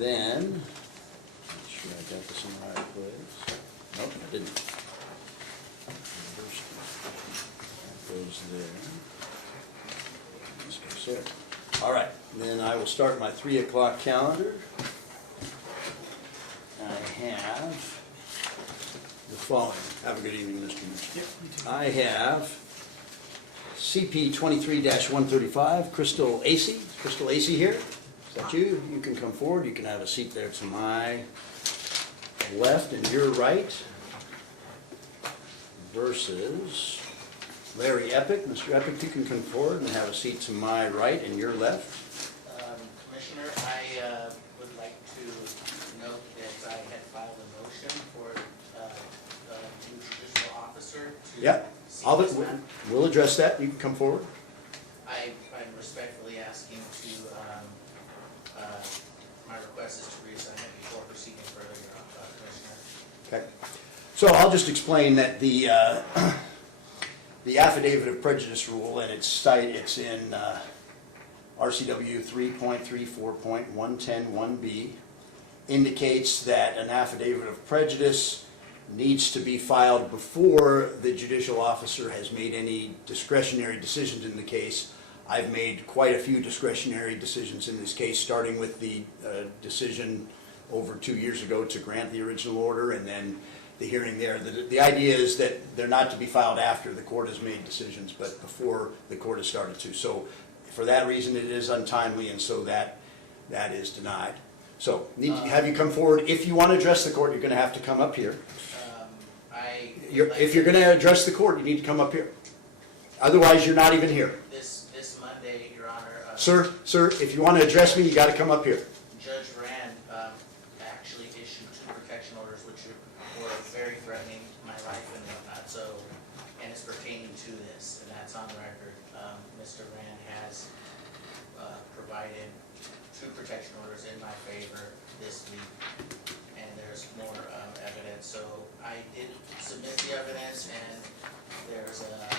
then, make sure I got this in the right place. Nope, I didn't. That goes there. This goes there. All right, then I will start my 3 o'clock calendar. I have the following. Have a good evening, Mr. Mitchell. I have CP 23-135, Crystal Acey. Is Crystal Acey here? Is that you? You can come forward. You can have a seat there to my left and your right. Versus Larry Epic. Mr. Epic, you can come forward and have a seat to my right and your left. Commissioner, I would like to note that I had filed a motion for a new judicial officer to see this man. We'll address that. You can come forward. I'm respectfully asking to, my request is to reassign it before proceeding further, Commissioner. Okay. So I'll just explain that the affidavit of prejudice rule, and it's in RCW 3.34.1101B, indicates that an affidavit of prejudice needs to be filed before the judicial officer has made any discretionary decisions in the case. I've made quite a few discretionary decisions in this case, starting with the decision over 2 years ago to grant the original order, and then the hearing there. The idea is that they're not to be filed after the court has made decisions, but before the court has started to. So for that reason, it is untimely, and so that is denied. So have you come forward. If you want to address the court, you're going to have to come up here. If you're going to address the court, you need to come up here. Otherwise, you're not even here. This Monday, Your Honor. Sir, if you want to address me, you got to come up here. Judge Rand actually issued 2 protection orders, which were very threatening to my life and whatnot. And it's pertaining to this, and that's on record. Mr. Rand has provided 2 protection orders in my favor this week, and there's more evidence. So I did submit the evidence, and there's a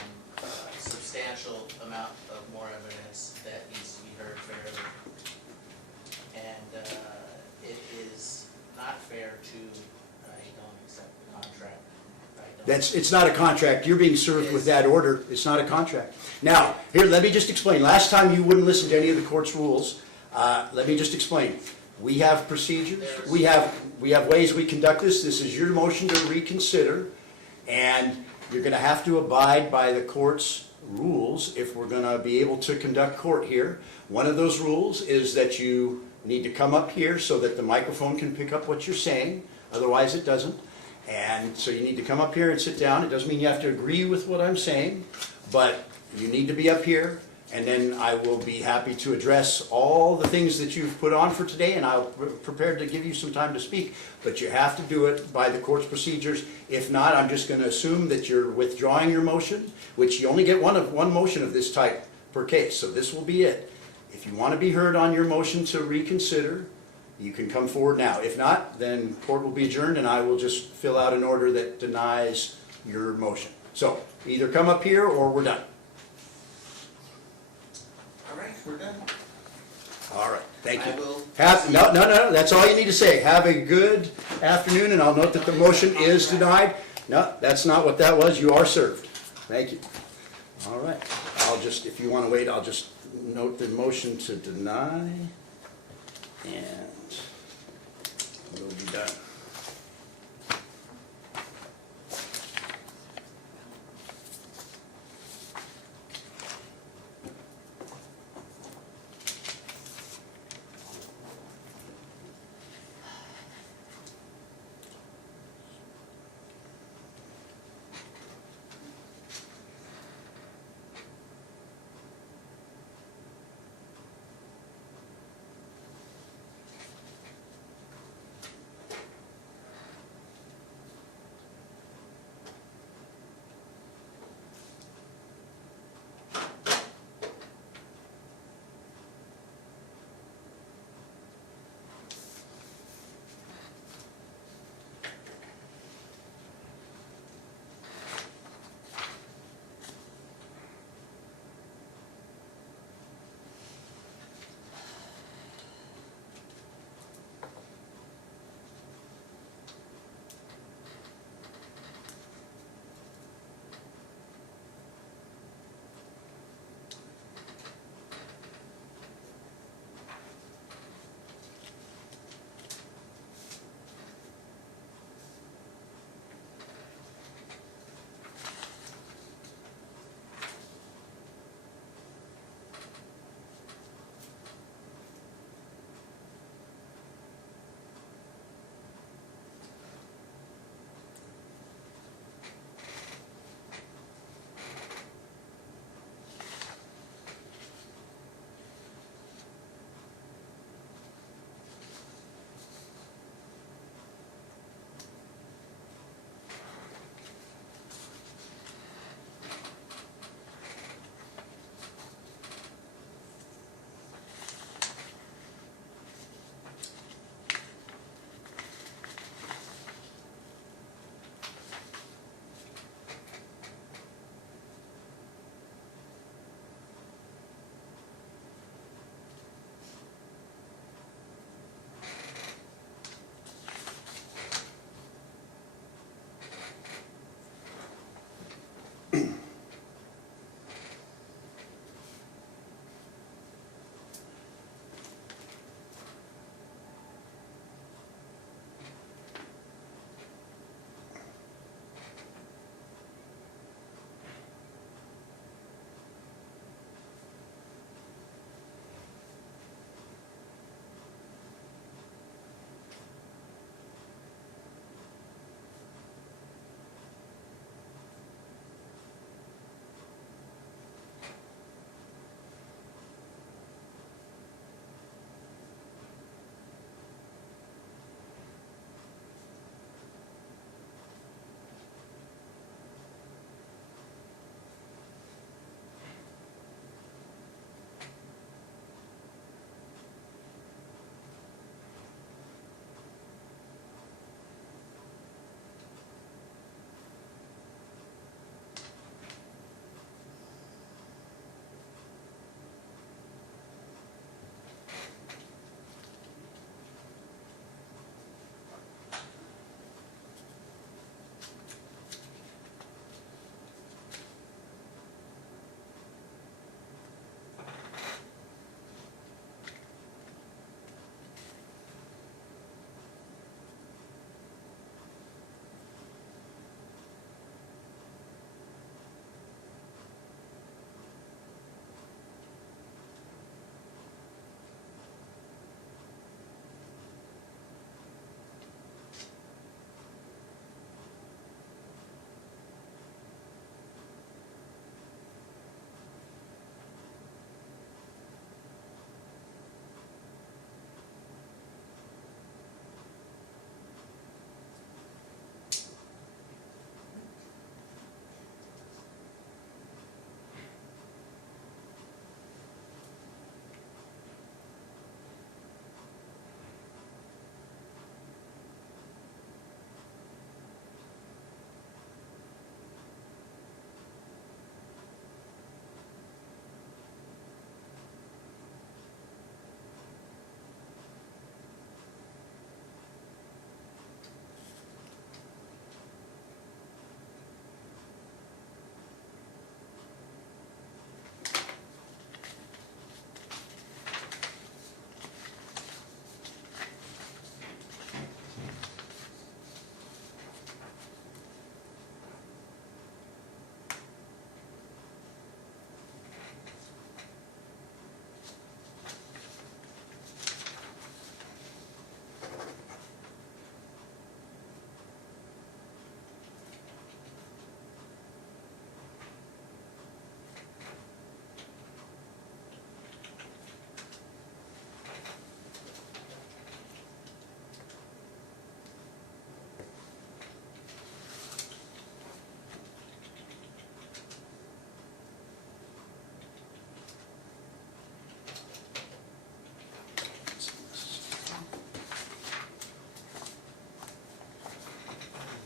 substantial amount of more evidence that needs to be heard fairly. And it is not fair to, I don't accept the contract. It's not a contract. You're being served with that order. It's not a contract. Now, here, let me just explain. Last time you wouldn't listen to any of the court's rules. Let me just explain. We have procedures. We have ways we conduct this. This is your motion to reconsider, and you're going to have to abide by the court's rules if we're going to be able to conduct court here. One of those rules is that you need to come up here so that the microphone can pick up what you're saying. Otherwise, it doesn't. And so you need to come up here and sit down. It doesn't mean you have to agree with what I'm saying, but you need to be up here, and then I will be happy to address all the things that you've put on for today, and I'm prepared to give you some time to speak, but you have to do it by the court's procedures. If not, I'm just going to assume that you're withdrawing your motion, which you only get one motion of this type per case, so this will be it. If you want to be heard on your motion to reconsider, you can come forward now. If not, then court will be adjourned, and I will just fill out an order that denies your motion. So either come up here or we're done. All right, we're done. All right, thank you. I will. No, that's all you need to say. Have a good afternoon, and I'll note that the motion is denied. No, that's not what that was. You are served. Thank you. All right. If you want to wait, I'll just note the motion to deny, and we'll be done.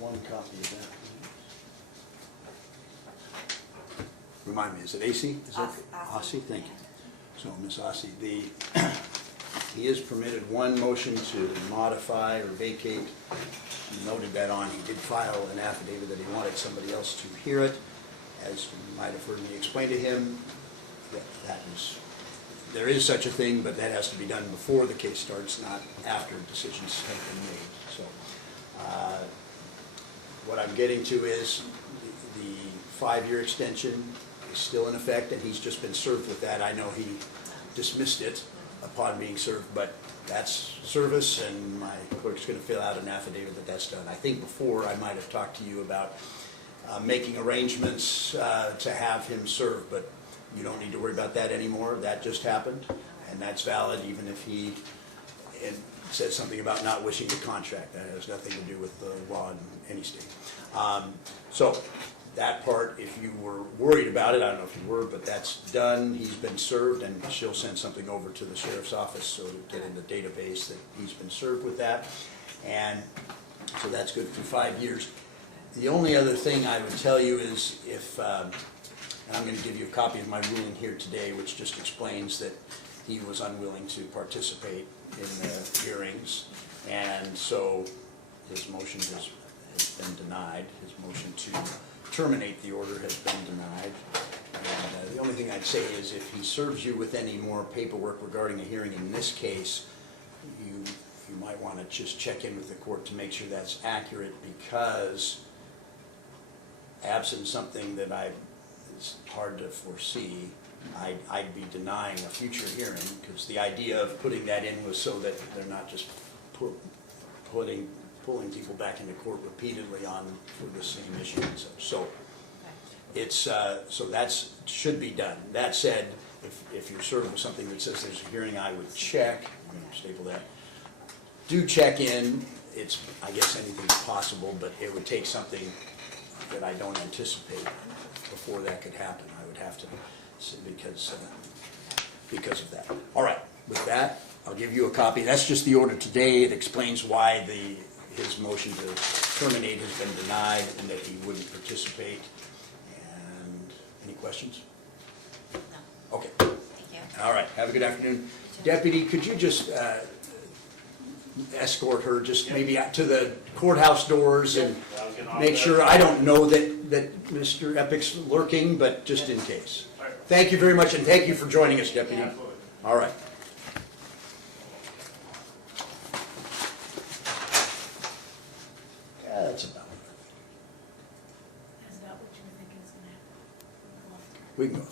one copy of that. Remind me, is it AC? Is that Ossie? Thank you. So, Ms. Ossie, he is permitted one motion to modify or vacate. He noted that on, he did file an affidavit that he wanted somebody else to hear it. As you might have heard me explain to him, there is such a thing, but that has to be done before the case starts, not after decisions have been made. So, what I'm getting to is the 5-year extension is still in effect, and he's just been served with that. I know he dismissed it upon being served, but that's service, and my clerk's going to fill out an affidavit that that's done. I think before I might have talked to you about making arrangements to have him served, but you don't need to worry about that anymore. That just happened, and that's valid even if he says something about not wishing to contract. That has nothing to do with the law in any state. So that part, if you were worried about it, I don't know if you were, but that's done. He's been served, and she'll send something over to the sheriff's office so to get in the database that he's been served with that. And so that's good for 5 years. The only other thing I would tell you is if, and I'm going to give you a copy of my ruling here today, which just explains that he was unwilling to participate in the hearings, and so his motion has been denied. His motion to terminate the order has been denied. And the only thing I'd say is if he serves you with any more paperwork regarding a hearing in this case, you might want to just check in with the court to make sure that's accurate, because absent something that it's hard to foresee, I'd be denying a future hearing, because the idea of putting that in was so that they're not just pulling people back into court repeatedly for the same issue and such. So it's so that's should be done. That said, if you're served with something that says there's a hearing, I would check. I'm going to staple that. Do check in. I guess anything's possible, but it would take something that I don't anticipate before that could happen. I would have to, because of that. All right, with that, I'll give you a copy. That's just the order today. It explains why his motion to terminate has been denied and that he wouldn't participate. And any questions? No. Okay. Thank you. All right, have a good afternoon. Deputy, could you just escort her just maybe out to the courthouse doors and make sure, I don't know that Mr. Epic's lurking, but just in case. Thank you very much, and thank you for joining us, Deputy. All right. Yeah, that's about it. Is that what you were thinking is going to happen? We can go.